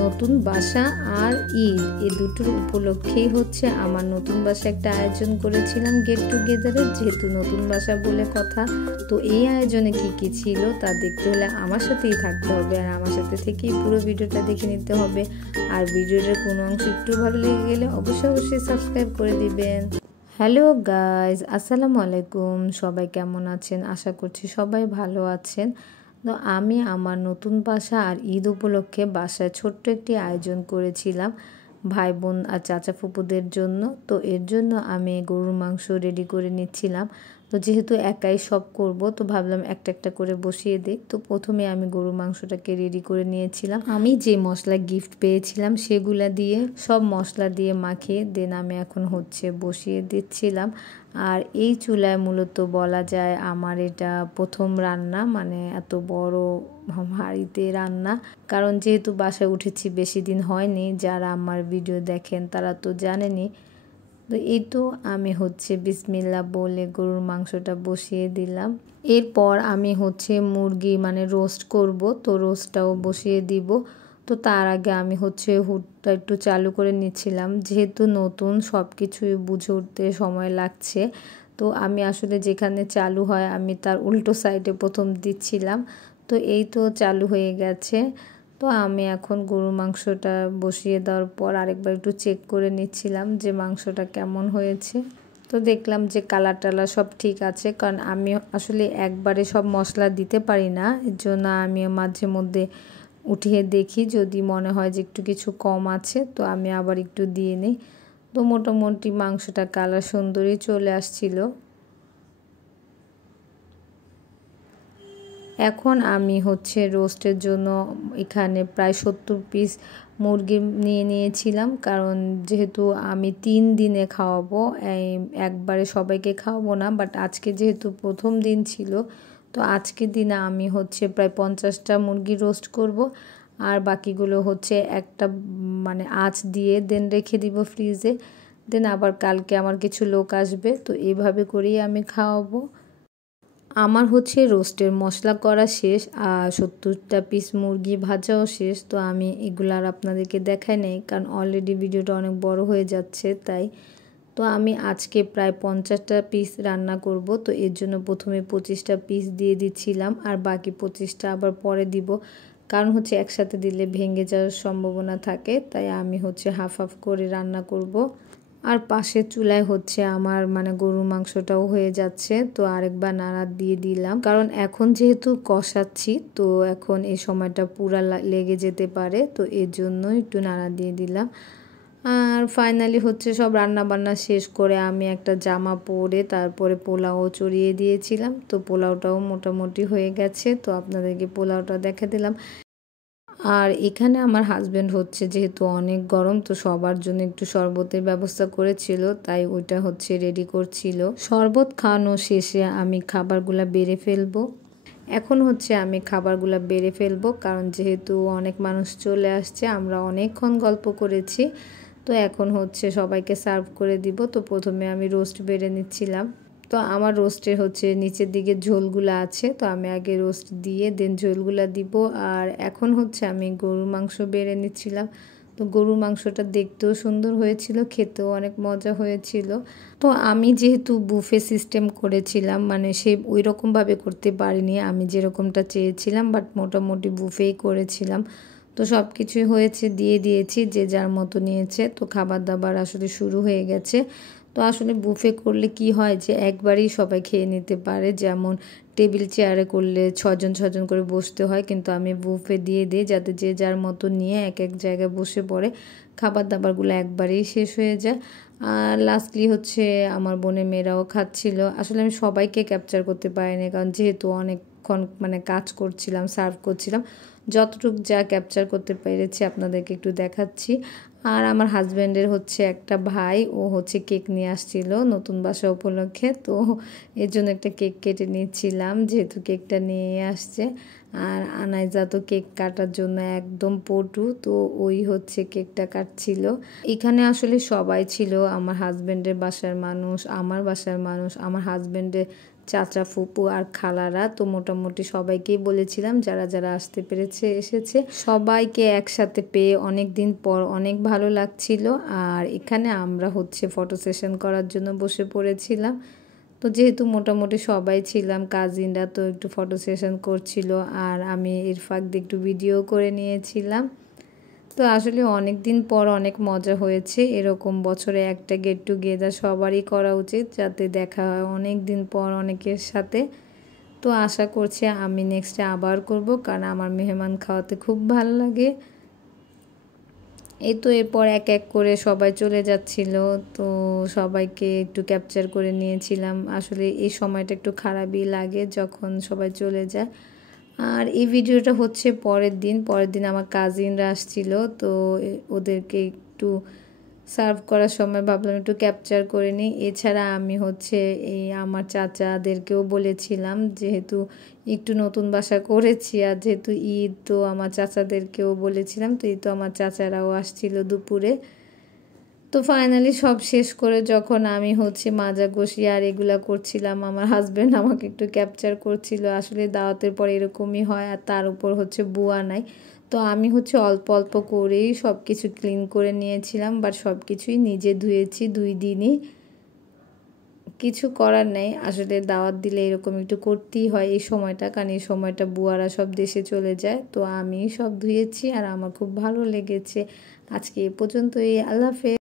নতুন বাসা আর ঈদ এই দুটোর উপলক্ষেই হচ্ছে আমার নতুন বাসা একটা আয়োজন করেছিলাম গেট টুগেদারের, যেহেতু নতুন বাসা বলে কথা। তো এই আয়োজনে কি কি ছিল তা দেখতে হলে আমার সাথেই থাকতে হবে, আর আমার সাথে থেকেই পুরো ভিডিওটা দেখে নিতে হবে। আর ভিডিওটার কোনো অংশ একটু ভালো লেগে গেলে অবশ্যই সাবস্ক্রাইব করে দিবেন। হ্যালো গাইজ, আসসালামু আলাইকুম। সবাই কেমন আছেন? আশা করছি সবাই ভালো আছেন। তো আমি আমার নতুন বাসা আর ঈদ উপলক্ষে বাসায় ছোট্ট একটি আয়োজন করেছিলাম ভাই বোন আর চাচা ফুপুদের জন্য। তো এর জন্য আমি গরুর মাংস রেডি করে নিচ্ছিলাম। তো যেহেতু একাই সব করব, তো ভাবলাম একটা একটা করে বসিয়ে দিই। তো প্রথমে আমি গরুর মাংসটাকে রেডি করে নিয়েছিলাম। আমি যে মশলা গিফট পেয়েছিলাম সেগুলা দিয়ে সব মশলা দিয়ে মাখিয়ে দেন আমি এখন হচ্ছে বসিয়ে দিচ্ছিলাম। আর এই চুলায় মূলত বলা যায় আমার এটা প্রথম রান্না, মানে এত বড় হাঁড়িতে রান্না। কারণ যেহেতু বাসায় উঠেছি বেশি দিন হয়নি, যারা আমার ভিডিও দেখেন তারা তো জানেনই। তো এই তো আমি হচ্ছে বিসমিল্লাহ বলে গরুর মাংসটা বসিয়ে দিলাম। এরপর আমি হচ্ছে মুরগি মানে রোস্ট করব, তো রোস্টটাও বসিয়ে দিব। তো তার আগে আমি হচ্ছে হুডটা একটু চালু করে নিচ্ছিলাম, যেহেতু নতুন সব কিছুই বুঝে উঠতে সময় লাগছে। তো আমি আসলে যেখানে চালু হয় আমি তার উল্টো সাইডে প্রথম দিচ্ছিলাম। তো এই তো চালু হয়ে গেছে। তো আমি এখন গরুর মাংসটা বসিয়ে দেওয়ার পর আরেকবার একটু চেক করে নিচ্ছিলাম যে মাংসটা কেমন হয়েছে। তো দেখলাম যে কালার টালার সব ঠিক আছে, কারণ আমি আসলে একবারে সব মশলা দিতে পারি না, এর জন্য আমি মাঝে মধ্যে উঠিয়ে দেখি, যদি মনে হয় যে একটু কিছু কম আছে তো আমি আবার একটু দিয়ে নিই। তো মোটামুটি মাংসটা কালার সুন্দরই চলে আসছিল। এখন আমি হচ্ছে রোস্টের জন্য এখানে প্রায় 70 পিস মুরগি নিয়ে নিয়েছিলাম, কারণ যেহেতু আমি 3 দিনে খাওয়াবো, একবারে সবাইকে খাওয়াবো না। বাট আজকে যেহেতু প্রথম দিন ছিল, তো আজকের দিনে আমি হচ্ছে প্রায় 50টা মুরগি রোস্ট করব। আর বাকিগুলো হচ্ছে একটা মানে আঁচ দিয়ে দেন রেখে দিব ফ্রিজে। দেন আবার কালকে আমার কিছু লোক আসবে, তো এইভাবে করেই আমি খাওয়াবো। আমার হচ্ছে রোস্টের মশলা করা শেষ আর 70টা পিস মুরগি ভাজাও শেষ। তো আমি এগুলো আর আপনাদেরকে দেখাই নাই, কারণ অলরেডি ভিডিওটা অনেক বড় হয়ে যাচ্ছে তাই। তো আমি আজকে প্রায় 50টা পিস রান্না করব, তো এর জন্য প্রথমে 25টা পিস দিয়ে দিচ্ছিলাম, আর বাকি 25টা আবার পরে দিব। কারণ হচ্ছে একসাথে দিলে ভেঙে যাওয়ার সম্ভাবনা থাকে, তাই আমি হচ্ছে হাফ হাফ করে রান্না করব। আর পাশের চুলায় হচ্ছে আমার মানে গরুর মাংসটাও হয়ে যাচ্ছে, তো আরেকবার নাড়া দিয়ে দিলাম, কারণ এখন যেহেতু কষাচ্ছি তো এখন এই সময়টা পুরা লেগে যেতে পারে, তো এর জন্য একটু নাড়া দিয়ে দিলাম। আর ফাইনালি হচ্ছে সব রান্না বান্না শেষ করে আমি একটা জামা পরে তারপরে পোলাও চড়িয়ে দিয়েছিলাম। তো পোলাওটাও মোটামুটি হয়ে গেছে, তো আপনাদেরকে পোলাওটা দেখে দিলাম। আর এখানে আমার হাজব্যান্ড হচ্ছে যেহেতু অনেক গরম, তো সবার জন্য একটু শরবতের ব্যবস্থা করেছিল, তাই ওইটা হচ্ছে রেডি করছিল। শরবত খাওয়ানো শেষে আমি খাবারগুলা বেড়ে ফেলবো। এখন হচ্ছে আমি খাবারগুলা বেড়ে ফেলবো, কারণ যেহেতু অনেক মানুষ চলে আসছে, আমরা অনেকক্ষণ গল্প করেছি। তো এখন হচ্ছে সবাইকে সার্ভ করে দিব। তো প্রথমে আমি রোস্ট বেড়ে নিচ্ছিলাম। তো আমার রোস্টের হচ্ছে নিচের দিকে ঝোলগুলো আছে, তো আমি আগে রোস্ট দিয়ে দেন ঝোলগুলা দিব। আর এখন হচ্ছে আমি গরুর মাংস বেড়ে নিচ্ছিলাম। তো গরুর মাংসটা দেখতেও সুন্দর হয়েছিল, খেতেও অনেক মজা হয়েছিল। তো আমি যেহেতু বুফে সিস্টেম করেছিলাম, মানে সে ওই রকমভাবে করতে পারিনি আমি যেরকমটা চেয়েছিলাম, বাট মোটামুটি বুফেই করেছিলাম। তো সব কিছুই হয়েছে, দিয়ে দিয়েছি, যে যার মতো নিয়েছে। তো খাবার দাবার আসলে শুরু হয়ে গেছে। তো আসলে বুফে করলে কি হয় যে একবারেই সবাই খেয়ে নিতে পারে, যেমন টেবিল চেয়ারে করলে 6জন 6জন করে বসতে হয়, কিন্তু আমি বুফে দিয়ে দিই যাতে যে যার মতো নিয়ে এক এক জায়গায় বসে পড়ে, খাবার দাবারগুলো একবারেই শেষ হয়ে যায়। আর লাস্টলি হচ্ছে আমার বোনের মেয়েরাও খাচ্ছিল। আসলে আমি সবাইকে ক্যাপচার করতে পারিনি, কারণ যেহেতু অনেকক্ষণ মানে কাজ করছিলাম, সার্ভ করছিলাম। যতটুকু যা ক্যাপচার করতে পেরেছি আপনাদেরকে একটু দেখাচ্ছি। আর আমার হাজব্যান্ডের হচ্ছে একটা ভাই, ও হচ্ছে কেক নিয়ে আসছিল নতুন বাসা উপলক্ষে, তো এর জন্য একটা কেক কেটে নিচ্ছিলাম, যেহেতু কেকটা নিয়ে আসছে। আর আনাইজা তো কেক কাটার জন্য একদম পটু, তো ওই হচ্ছে কেকটা কাটছিল। এখানে আসলে সবাই ছিল, আমার হাজব্যান্ডের বাসার মানুষ, আমার বাসার মানুষ, আমার হাজব্যান্ডের চাচা ফুপু আর খালারা। তো মোটামুটি সবাইকেই বলেছিলাম, যারা যারা আসতে পেরেছে এসেছে। সবাইকে একসাথে পেয়ে অনেক দিন পর অনেক ভালো লাগছিল। আর এখানে আমরা হচ্ছে ফটো সেশন করার জন্য বসে পড়েছিলাম। তো যেহেতু মোটামুটি সবাই ছিলাম কাজিনরা, তো একটু ফটো সেশন করছিল আর আমি এর ফাঁক দিয়ে একটু ভিডিও করে নিয়েছিলাম। তো আসলে অনেক দিন পর অনেক মজা হয়েছে। এরকম বছরে একটা গেট টুগেদার সবারই করা উচিত, যাতে দেখা হয় অনেক দিন পর অনেকের সাথে। তো আশা করছি আমি নেক্সটে আবার করব, কারণ আমার মেহমান খাওয়াতে খুব ভালো লাগে। এই তো এরপর এক এক করে সবাই চলে যাচ্ছিল, তো সবাইকে একটু ক্যাপচার করে নিয়েছিলাম। আসলে এই সময়টা একটু খারাপই লাগে যখন সবাই চলে যায়। আর এই ভিডিওটা হচ্ছে পরের দিন আমার কাজিনরা আসছিল, তো ওদেরকে একটু সার্ভ করার সময় ভাবলাম একটু ক্যাপচার করে নিই। এছাড়া আমি হচ্ছে এই আমার চাচাদেরকেও বলেছিলাম, যেহেতু একটু নতুন বাসা করেছি আর যেহেতু ঈদ, তো আমার চাচাদেরকেও বলেছিলাম। তো এই তো আমার চাচারাও আসছিল দুপুরে। তো ফাইনালি সব শেষ করে যখন আমি হচ্ছে মাজা ঘষি আর এগুলা করছিলাম, আমার হাজব্যান্ড আমাকে একটু ক্যাপচার করছিল। আসলে দাওয়াতের পর এরকমই হয়, আর তার উপর হচ্ছে বুয়া নাই। তো আমি হচ্ছে অল্প অল্প করেই সব কিছু ক্লিন করে নিয়েছিলাম, বাট সব কিছুই নিজে ধুয়েছি 2 দিনই। কিছু করার নেই, আসলে দাওয়াত দিলে এরকম একটু করতেই হয় এই সময়টা, কারণ এই সময়টা বুয়ারা সব দেশে চলে যায়। তো আমি সব ধুয়েছি আর আমার খুব ভালো লেগেছে। আজকে এ পর্যন্তই, আল্লাহ হাফেজ।